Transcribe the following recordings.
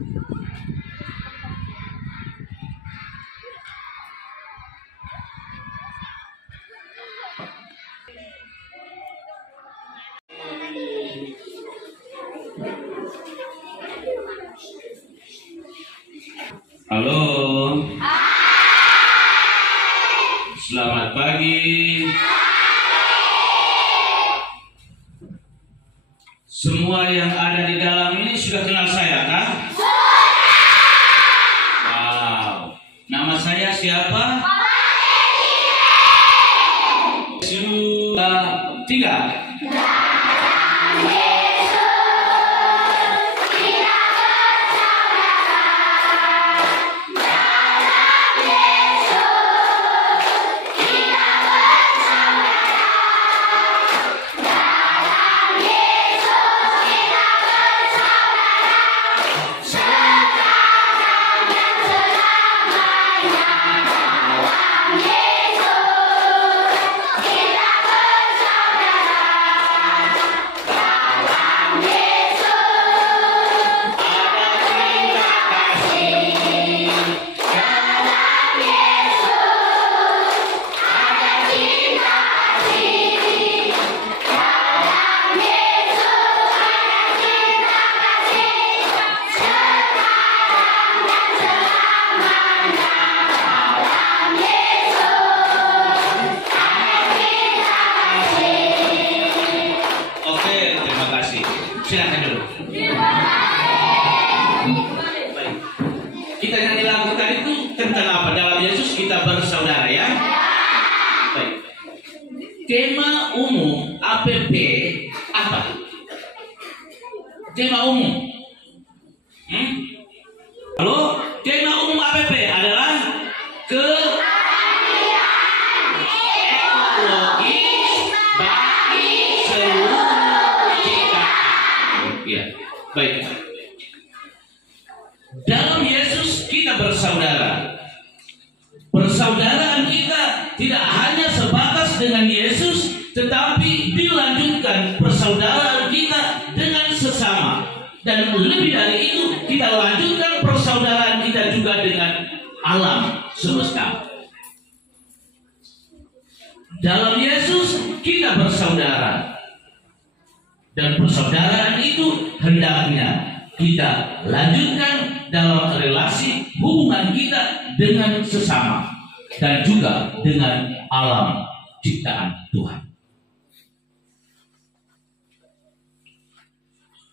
Halo. Selamat pagi. Semua yang ada di dalam ini sudah kenal saya, kan? Wow. Nama saya siapa? Sudah 3. Silakan dulu. Baik. Kita nyanyi lagu tadi itu tentang apa? Dalam Yesus kita bersaudara, ya. Baik. Tema umum APP apa? Tema umum. Halo? Tema umum APP adalah baik. Dalam Yesus kita bersaudara. Persaudaraan kita tidak hanya sebatas dengan Yesus, tetapi dilanjutkan persaudaraan kita dengan sesama. Dan lebih dari itu, kita lanjutkan persaudaraan kita juga dengan alam semesta. Dalam Yesus kita bersaudara. Dan persaudaraan itu hendaknya kita lanjutkan dalam relasi hubungan kita dengan sesama dan juga dengan alam ciptaan Tuhan.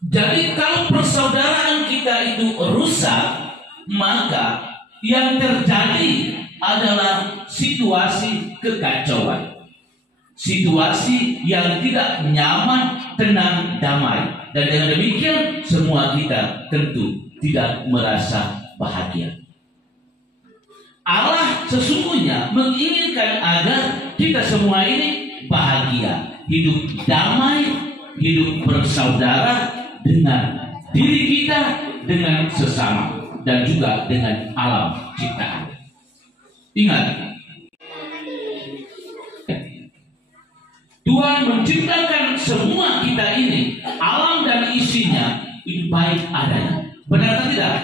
Jadi kalau persaudaraan kita itu rusak, maka yang terjadi adalah situasi kekacauan. Situasi yang tidak nyaman, tenang, damai. Dan dengan demikian semua kita tentu tidak merasa bahagia. Allah sesungguhnya menginginkan agar kita semua ini bahagia, hidup damai, hidup bersaudara dengan diri kita, dengan sesama, dan juga dengan alam ciptaan. Ingat, Tuhan menciptakan semua kita ini, alam dan isinya itu baik adanya. Benar atau tidak?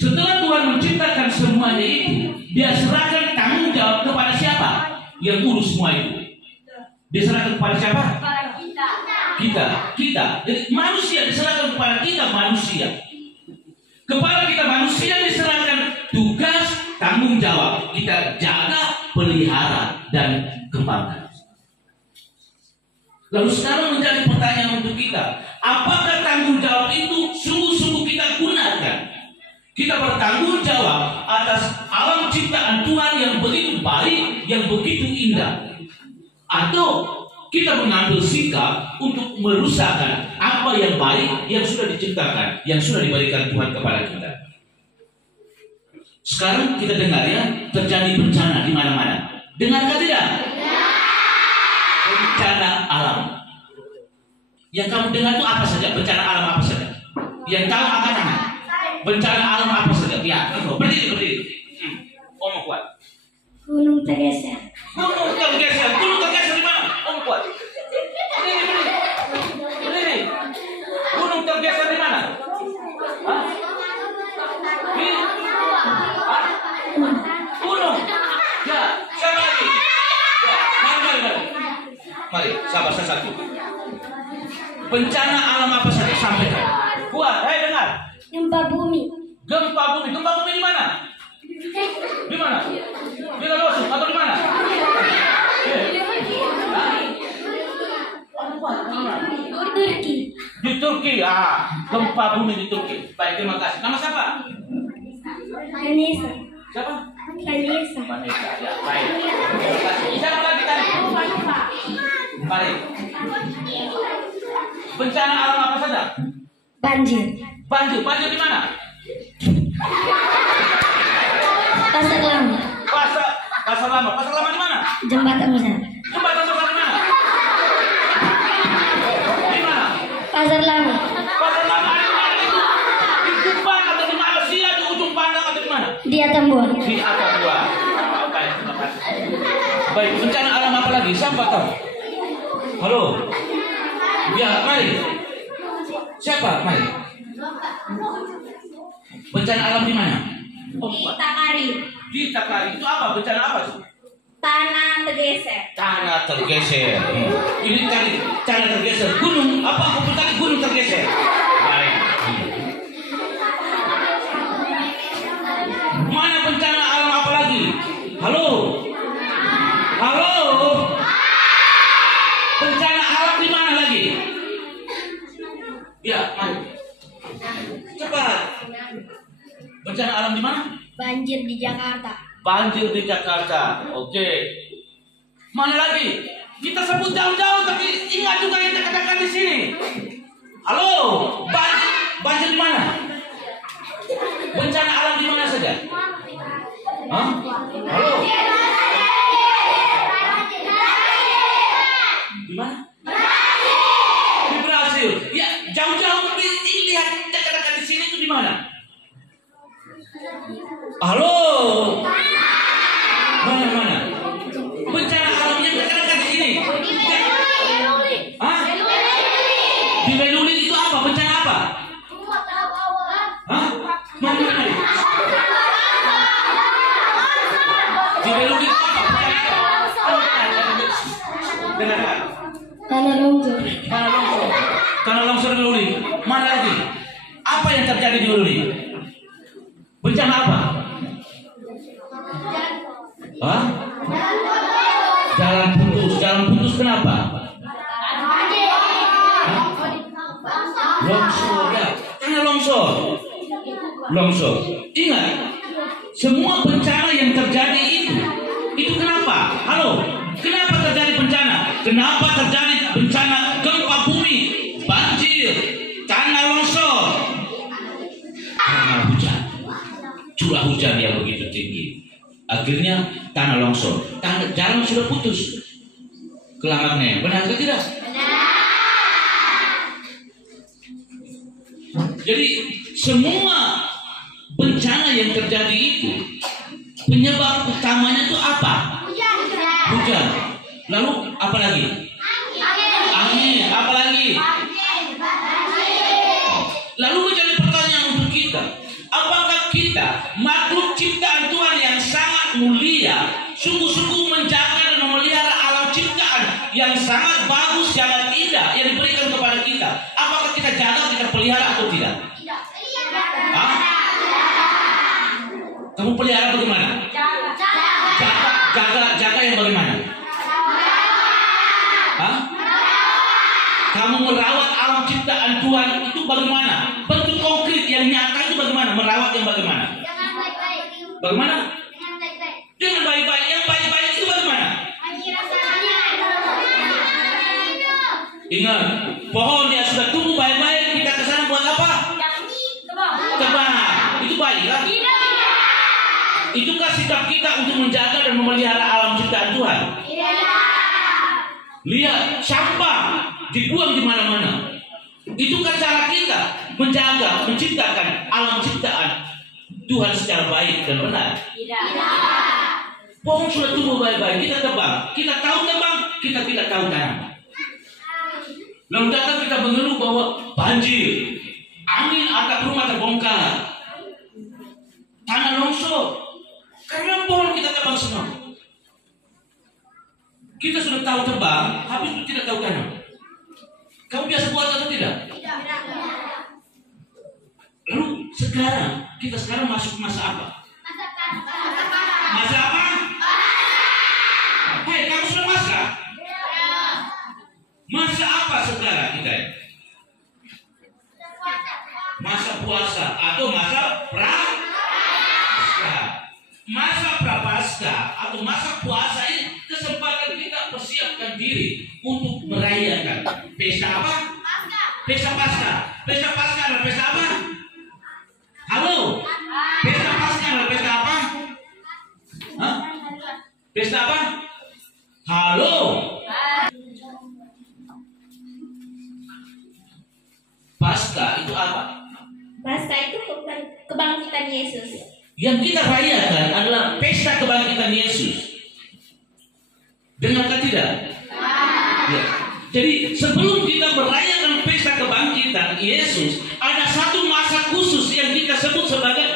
Setelah Tuhan menciptakan semuanya itu, Dia serahkan tanggung jawab kepada siapa? Yang urus semua itu. Dia serahkan kepada siapa? Kita. Jadi manusia diserahkan kepada kita manusia. Kepada kita manusia diserahkan tugas, tanggung jawab. Kita jaga, pelihara, dan kembangkan. Lalu sekarang menjadi pertanyaan untuk kita, apakah tanggung jawab itu sungguh-sungguh kita gunakan? Kita bertanggung jawab atas alam ciptaan Tuhan yang begitu baik, yang begitu indah. Atau kita mengambil sikap untuk merusakkan apa yang baik yang sudah diciptakan, yang sudah diberikan Tuhan kepada kita. Sekarang kita dengar ya, terjadi bencana di mana-mana. Dengarkah tidak? Bencana alam. Yang kamu dengar itu apa saja? Bencana alam apa saja? Yang tahu angkat-angkat. Bencana alam apa saja? Ya, berdiri. Omong kuat. Gunung tergeser. Gunung tergeser di mana? Omong kuat. Berdiri. Gunung tergeser di mana? mana? Hah? Gunung. Ya, siapa lagi? Ya, mari. Mari, sabar satu. Bencana alam apa saja sampaikan. Buat, dengar. Gempa bumi. Gempa bumi di mana? Di mana? Di Laos atau di mana? Turki. Di Turki. Gempa bumi di Turki. Baik, terima kasih. Nama siapa? Vanessa. Siapa? Vanessa. Vanessa. Ya, baik. Terima kasih. Siapa lagi tadi? Mari. Bencana alam apa saja? Banjir. Banjir di mana? Pasar Lama. Pasar Lama. Pasar Lama di mana? Jembatan Besar. Jembatan Besar di mana? Di mana? Pasar Lama. Pasar Lama di mana itu? Di Kupang atau di Malaysia, di ujung pandang atau di mana? Di Atambua. Di Atambua. Baik, terima kasih. Baik, bencana alam apa lagi? Siapa tahu? Halo. Ya, mari. Siapa? Mari. Bencana alam di mana? Takari. Di Takari. Itu apa? Bencana apa sih? Tanah tergeser. Tanah tergeser. Ini tadi tanah tergeser. Gunung apa? Aku tadi gunung tergeser. Baik. Mana bencana alam apa lagi? Halo. Bencana alam di mana lagi? Ya, mari. Cepat. Bencana alam di mana? Banjir di Jakarta. Banjir di Jakarta. Oke. Mana lagi? Kita sebut jauh-jauh tapi ingat juga yang kita katakan di sini. Halo, banjir di mana? Bencana alam di mana saja? Hah? Halo. Di mana? Di Brasil. Ya, jauh-jauh tapi lihat kita katakan di sini itu di mana? Halo. Mana? Bencana alam yang terjadi di sini. Hah? Di Meluli itu apa? Bencana apa? Hah? Mana? Di Meluli itu apa? Dengarkan. Tanah longsor. Tanah longsor di Meluli. Mana lagi? Apa yang terjadi di Meluli? Bencana apa? Hah? Jalan putus kenapa? Longsor ya. Tanah longsor. Ingat, semua bencana yang terjadi itu kenapa? Halo, kenapa terjadi bencana? Kenapa terjadi bencana gempa bumi, banjir, tanah longsor? Karena hujan. Curah hujan yang begitu tinggi, akhirnya tanah longsor, jalan sudah putus, kelamatnya, benar atau tidak? Jadi semua bencana yang terjadi itu penyebab utamanya itu apa? Hujan. Lalu apa lagi? Angin. Apa lagi? Lalu menjadi pertanyaan untuk kita. Apakah kita makhluk ciptaan Tuhan yang sangat mulia, sungguh-sungguh menjaga dan memelihara alam ciptaan yang sangat bagus, sangat indah yang diberikan kepada kita? Apakah kita jaga, kita pelihara atau tidak? Hah? Kamu pelihara bagaimana? Jaga yang bagaimana? Hah? Kamu merawat alam ciptaan Tuhan itu bagaimana? Bentuk konkret yang nyata itu bagaimana? Merawat yang bagaimana? Bagaimana? Dengan baik-baik. Yang baik-baik itu bagaimana? Ingat, pohon yang sudah tumbuh baik-baik, kita kesana buat apa? Tebang. Itu baik kan? Itukah sikap kita untuk menjaga dan memelihara alam ciptaan Tuhan? Lihat, sampah dibuang di mana-mana. Itukah cara kita menjaga, menciptakan alam ciptaan Tuhan secara baik dan benar? Pohon sudah tumbuh baik-baik, kita tebang. Kita tahu tebang, kita tidak tahu tanam. Lalu datang kita mengeluh bahwa banjir, Kita sudah tahu terbang, habis itu tidak tahu tanam. Kamu biasa buat atau tidak? Lalu sekarang, kita sekarang masuk masa apa? Masa apa? Hei, kamu sudah masak? Masa apa sekarang kita? Masa puasa atau masa prapaskah? Masa prapaskah atau masa puasa ini kesempatan kita persiapkan diri untuk merayakan pesta apa? Pesta Paskah. Pesta Paskah adalah pesta apa? Halo? Pesta Paskah adalah pesta apa? Hah? Pesta apa? Halo? Paskah itu apa? Paskah itu kebangkitan Yesus. Yang kita rayakan adalah pesta kebangkitan Yesus. Dengarkan tidak? Ya. Jadi sebelum kita merayakan pesta kebangkitan Yesus, ada satu masa khusus yang kita sebut sebagai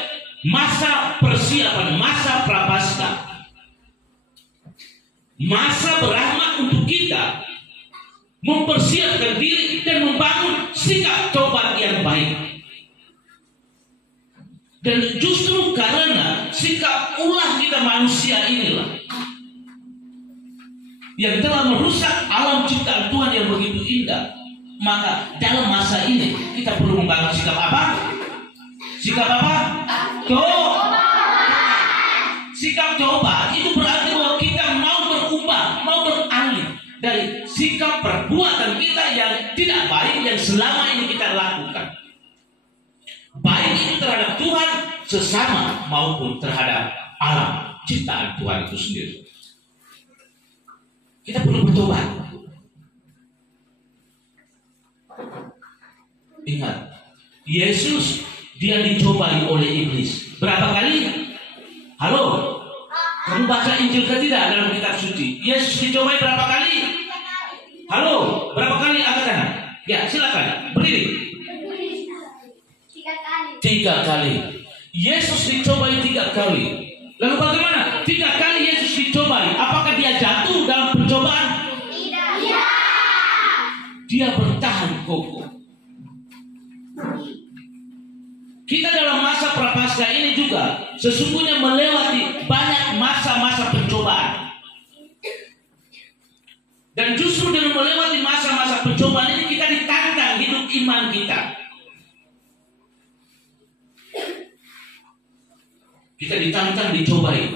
masa persiapan, masa prapaskah. Masa berahmat untuk kita mempersiapkan diri dan membangun sikap tobat yang baik. Dan justru karena sikap ulah kita manusia inilah yang telah merusak alam ciptaan Tuhan yang begitu indah. Maka dalam masa ini kita perlu membangun sikap apa? Sikap apa? Tobat. Sikap tobat itu berarti bahwa kita mau berubah, mau beralih dari sikap perbuatan kita yang tidak baik yang selama ini kita lakukan. Baik itu terhadap Tuhan sesama maupun terhadap alam ciptaan Tuhan itu sendiri. Kita perlu bertobat. Ingat, Yesus dia dicobai oleh iblis. Berapa kali? Halo? Kamu baca Injil ke tidak dalam kitab suci? Yesus dicobai berapa kali? Halo? Berapa kali angkat tangan? Ya, silakan. Berdiri. 3 kali. Yesus dicobai 3 kali. Lalu bagaimana? 3 kali Yesus dicobai. Apakah dia jatuh dalam pencobaan? Tidak. Dia bertahan kokoh. Kita dalam masa prapaskah ini juga sesungguhnya melewati banyak masa-masa pencobaan. Dan justru dengan melewati masa-masa pencobaan ini kita ditantang hidup iman kita. Kita ditantang dicobai.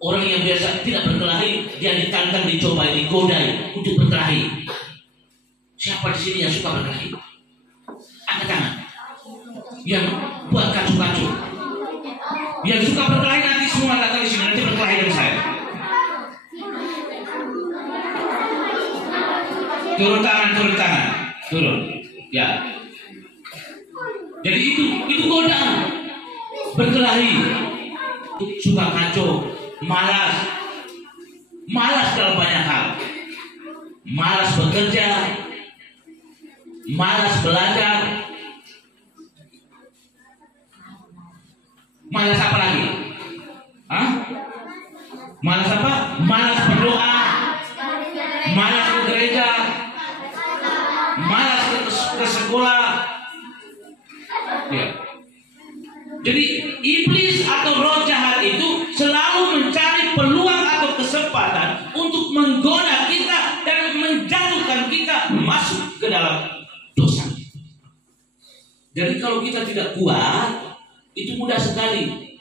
Orang yang biasa tidak berkelahi, dia ditantang dicobai, digodai untuk berkelahi. Siapa di sini yang suka berkelahi? Angkat tangan. Yang buat kacau-kacau. Yang suka berkelahi nanti semua datang di sini, nanti berkelahi dengan saya. Turun tangan. Turun. Ya. Jadi itu godaan. Berkelahi, suka kacau, malas dalam banyak hal, malas bekerja, malas belajar, malas apa lagi? Hah? Malas apa? Malas berdoa, malas ke gereja, malas ke sekolah. Ya. Jadi iblis atau roh jahat itu selalu mencari peluang atau kesempatan untuk menggoda kita dan menjatuhkan kita masuk ke dalam dosa. Jadi kalau kita tidak kuat, itu mudah sekali.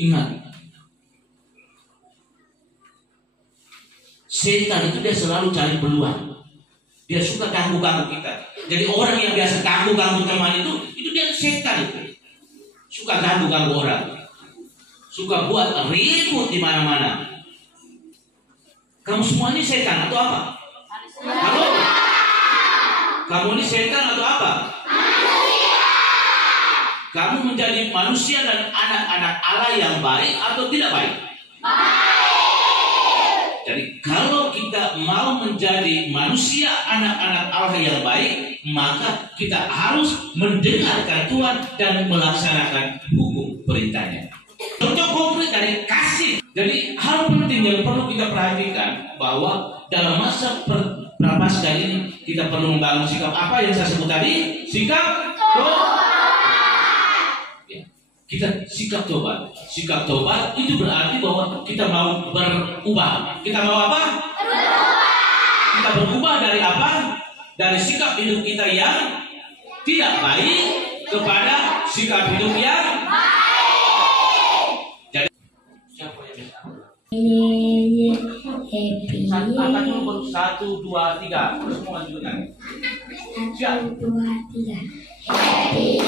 Ingat, setan itu dia selalu cari peluang. Dia suka ganggu-ganggu kita. Jadi orang yang biasa ganggu-ganggu teman itu dia setan itu. Suka ganggu-ganggu orang. Suka buat ribut di mana-mana. Kamu semua ini setan atau apa? Halo? Kamu ini setan atau apa? Kamu menjadi manusia dan anak-anak Allah yang baik atau tidak baik? Jadi kalau kita mau menjadi manusia anak-anak Allah yang baik, maka kita harus mendengarkan Tuhan dan melaksanakan hukum perintahnya. Contoh konkret dari kasih Jadi hal penting yang perlu kita perhatikan bahwa dalam masa prapaskah ini kita perlu membangun sikap apa yang saya sebut tadi, sikap ya, kita sikap tobat. Sikap tobat itu berarti bahwa kita mau berubah. Kita mau apa? Kita berubah dari apa? Dari sikap hidup kita yang tidak baik kepada sikap hidup yang baik. Jadi siapa yang bisa? Happy. Angkat dulu 1, 2, 3. Terus semua juga kan? 1, 2, 3. Happy.